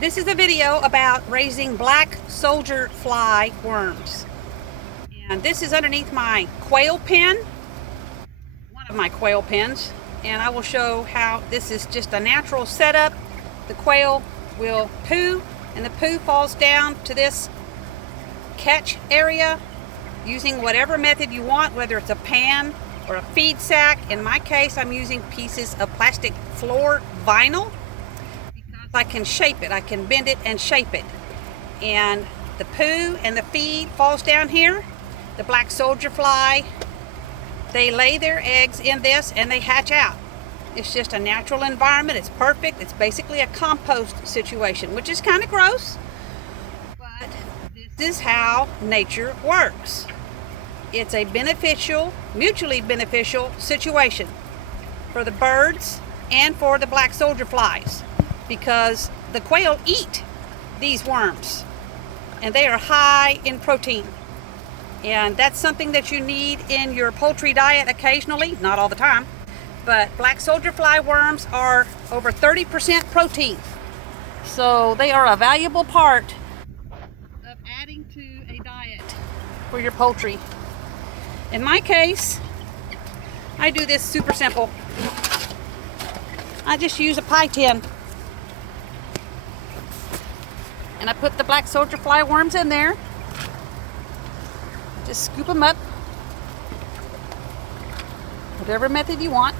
This is a video about raising black soldier fly worms. And this is underneath my quail pen, one of my quail pens. And I will show how this is just a natural setup. The quail will poo, and the poo falls down to this catch area using whatever method you want, whether it's a pan or a feed sack. In my case, I'm using pieces of plastic floor vinyl. I can shape it, I can bend it and shape it. And the poo and the feed falls down here. The black soldier fly, they lay their eggs in this and they hatch out. It's just a natural environment, it's perfect. It's basically a compost situation, which is kind of gross, but this is how nature works. It's a beneficial, mutually beneficial situation for the birds and for the black soldier flies, because the quail eat these worms and they are high in protein, and that's something that you need in your poultry diet occasionally, not all the time. But black soldier fly worms are over 30% protein, so they are a valuable part of adding to a diet for your poultry. In my case, I do this super simple. I just use a pie tin, and I put the black soldier fly worms in there. Just scoop them up, whatever method you want.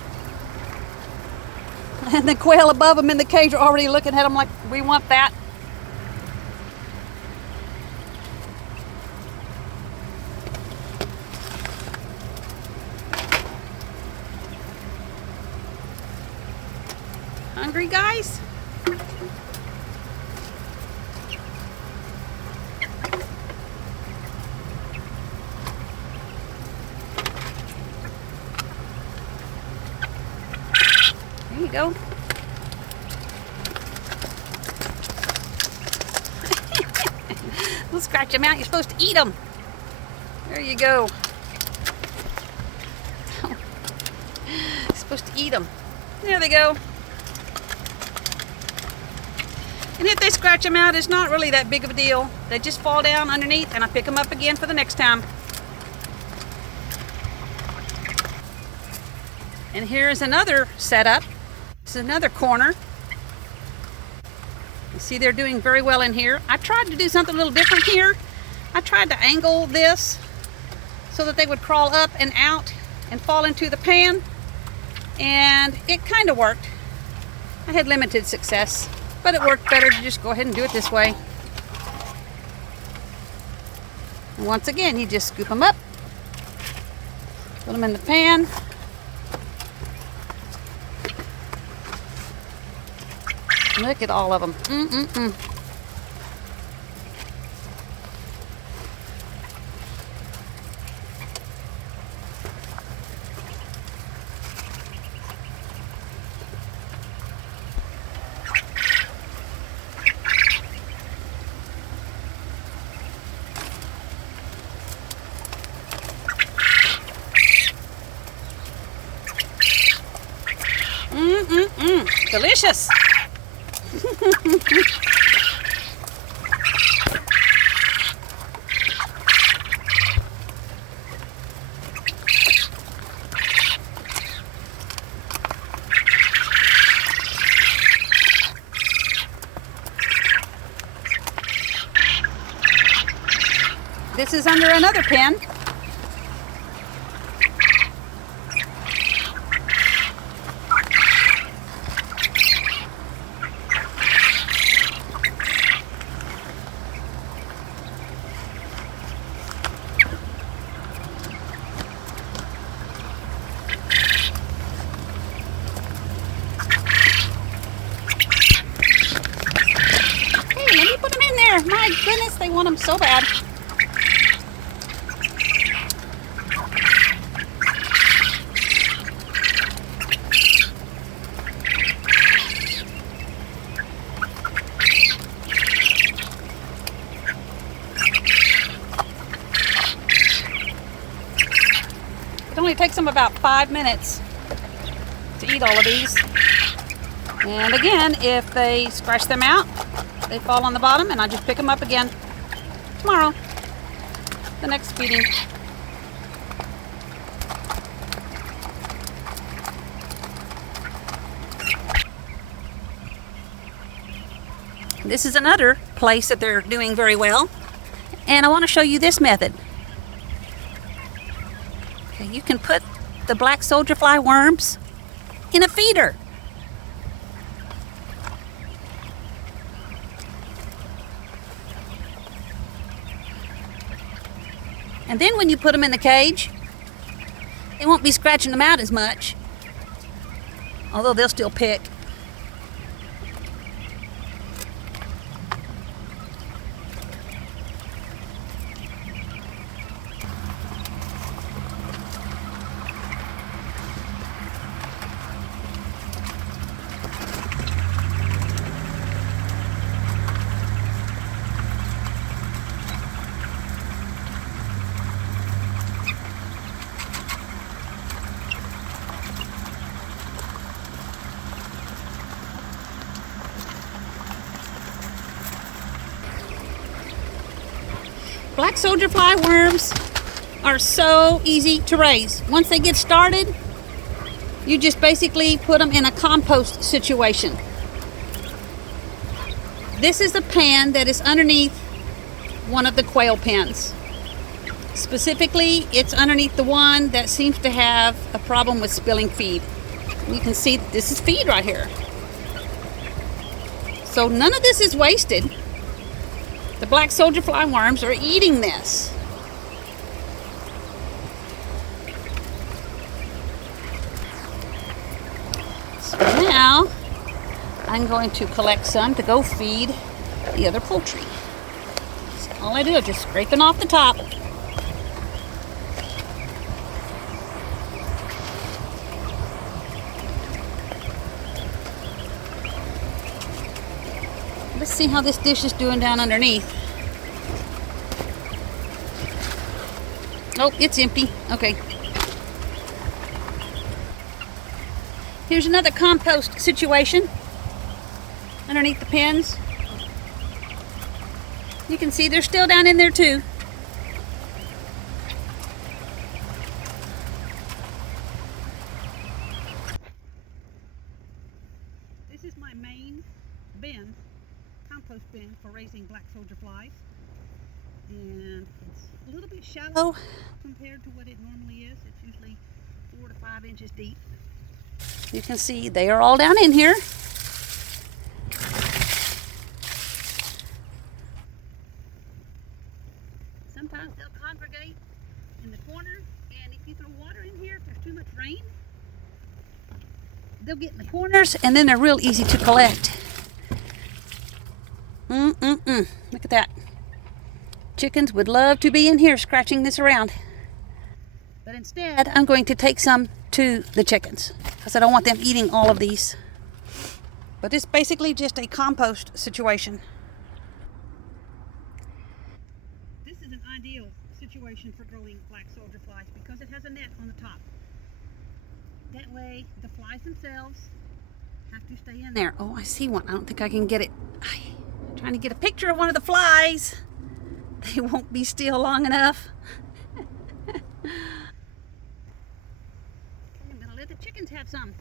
And the quail above them in the cage are already looking at them like, we want that. Hungry, guys? There you go. We'll scratch them out. You're supposed to eat them. There you go. You're supposed to eat them. There they go. And if they scratch them out, it's not really that big of a deal. They just fall down underneath, and I pick them up again for the next time. And here's another setup. This is another corner. You see they're doing very well in here. I tried to do something a little different here. I tried to angle this so that they would crawl up and out and fall into the pan, and it kind of worked. I had limited success, but it worked better to just go ahead and do it this way. And once again, you just scoop them up, put them in the pan. Look at all of them. Delicious. This is under another pen. My goodness, they want them so bad. It only takes them about 5 minutes to eat all of these. And again, if they scratch them out, They fall on the bottom and I just pick them up again tomorrow, the next feeding. This is another place that they're doing very well, and I want to show you this method. Okay, you can put the black soldier fly worms in a feeder. And then when you put them in the cage, they won't be scratching them out as much, although they'll still pick. Black soldier fly worms are so easy to raise. Once they get started, you just basically put them in a compost situation. This is a pan that is underneath one of the quail pens. Specifically, it's underneath the one that seems to have a problem with spilling feed. You can see this is feed right here. So none of this is wasted. The black soldier fly worms are eating this. So now I'm going to collect some to go feed the other poultry. So all I do is just scrape it off the top. Let's see how this dish is doing down underneath. Oh, it's empty. Okay. Here's another compost situation underneath the pens. You can see they're still down in there too. This is my main bin, compost bin for raising black soldier flies, and it's a little bit shallow compared to what it normally is. It's usually 4 to 5 inches deep. You can see they are all down in here. Sometimes they'll congregate in the corner, and if you throw water in here, if there's too much rain, they'll get in the corners, and then they're real easy to collect. Look at that. Chickens would love to be in here scratching this around. But instead, I'm going to take some to the chickens because I don't want them eating all of these. But it's basically just a compost situation. This is an ideal situation for growing black soldier flies because it has a net on the top. That way, the flies themselves have to stay in there. Oh, I see one. I don't think I can get it. I'm trying to get a picture of one of the flies. They won't be still long enough. I'm gonna let the chickens have some.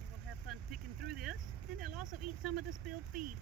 They will have fun picking through this, and they'll also eat some of the spilled feed.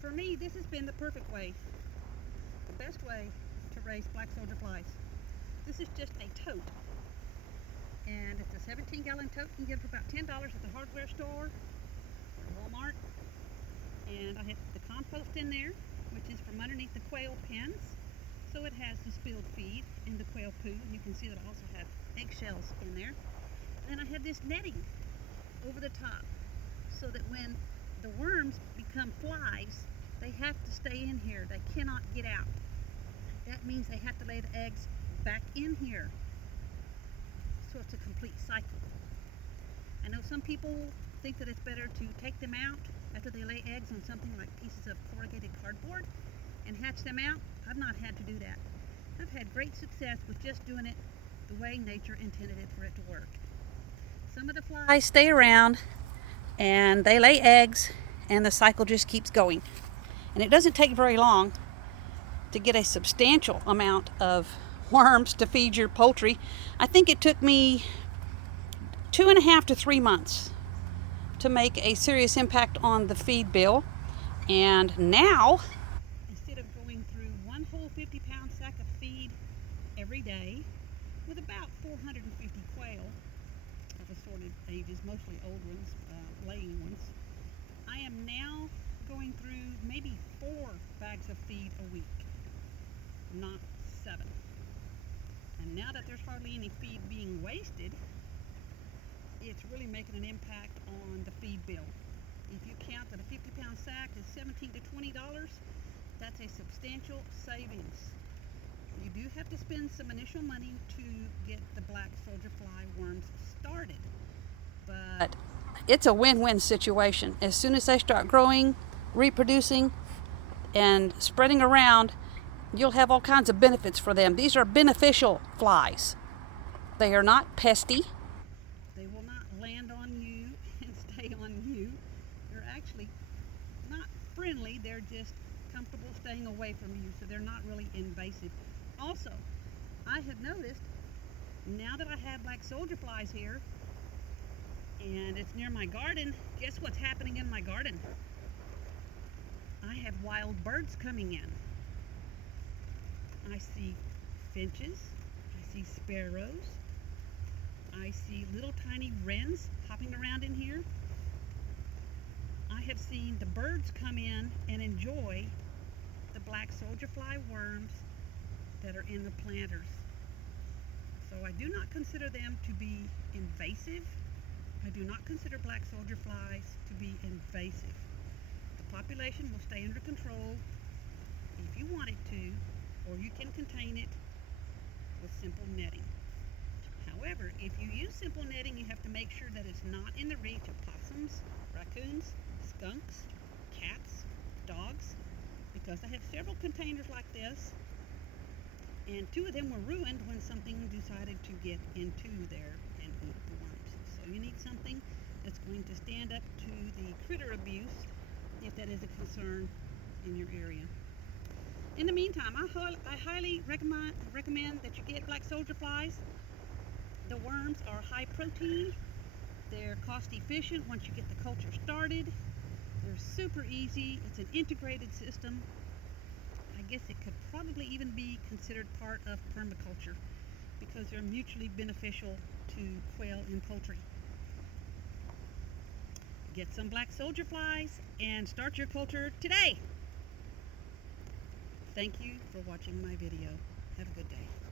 For me, this has been the perfect way, the best way to raise black soldier flies. This is just a tote, and it's a 17-gallon tote. You can get it for about $10 at the hardware store or Walmart. And I have the compost in there, which is from underneath the quail pens. So it has the spilled feed and the quail poo. You can see that I also have eggshells in there. And then I have this netting over the top so that when the worms become flies, they have to stay in here. They cannot get out. That means they have to lay the eggs back in here. So it's a complete cycle. I know some people think that it's better to take them out after they lay eggs on something like pieces of corrugated cardboard and hatch them out. I've not had to do that. I've had great success with just doing it the way nature intended it for it to work. Some of the flies stay around and they lay eggs and the cycle just keeps going. And it doesn't take very long to get a substantial amount of worms to feed your poultry. I think it took me 2.5 to 3 months to make a serious impact on the feed bill. And now, instead of going through one whole 50-pound sack of feed every day with about 450 quail of assorted ages, mostly old ones, laying ones, I am now going through maybe 4 bags of feed a week, not 7. And now that there's hardly any feed being wasted, it's really making an impact on the feed bill. If you count that a 50-pound sack is $17 to $20, that's a substantial savings. You do have to spend some initial money to get the black soldier fly worms started, but it's a win-win situation. As soon as they start growing, reproducing, and spreading around, you'll have all kinds of benefits for them. These are beneficial flies. They are not pesty. They will not land on you and stay on you. They're actually not friendly. They're just comfortable staying away from you, so they're not really invasive. Also, I have noticed now that I have black soldier flies here and it's near my garden, guess what's happening in my garden? I have wild birds coming in. I see finches, I see sparrows, I see little tiny wrens hopping around in here. I have seen the birds come in and enjoy the black soldier fly worms that are in the planters. So I do not consider them to be invasive. I do not consider black soldier flies to be invasive. The population will stay under control if you want it to, or you can contain it with simple netting. However, if you use simple netting, you have to make sure that it's not in the reach of possums, raccoons, skunks, cats, dogs, because I have several containers like this, and 2 of them were ruined when something decided to get into there and eat the worms. So you need something that's going to stand up to the critter abuse if that is a concern in your area. In the meantime, I highly recommend that you get black soldier flies. The worms are high protein. They're cost efficient once you get the culture started. They're super easy. It's an integrated system. I guess it could probably even be considered part of permaculture because they're mutually beneficial to quail and poultry. Get some black soldier flies and start your culture today. Thank you for watching my video. Have a good day.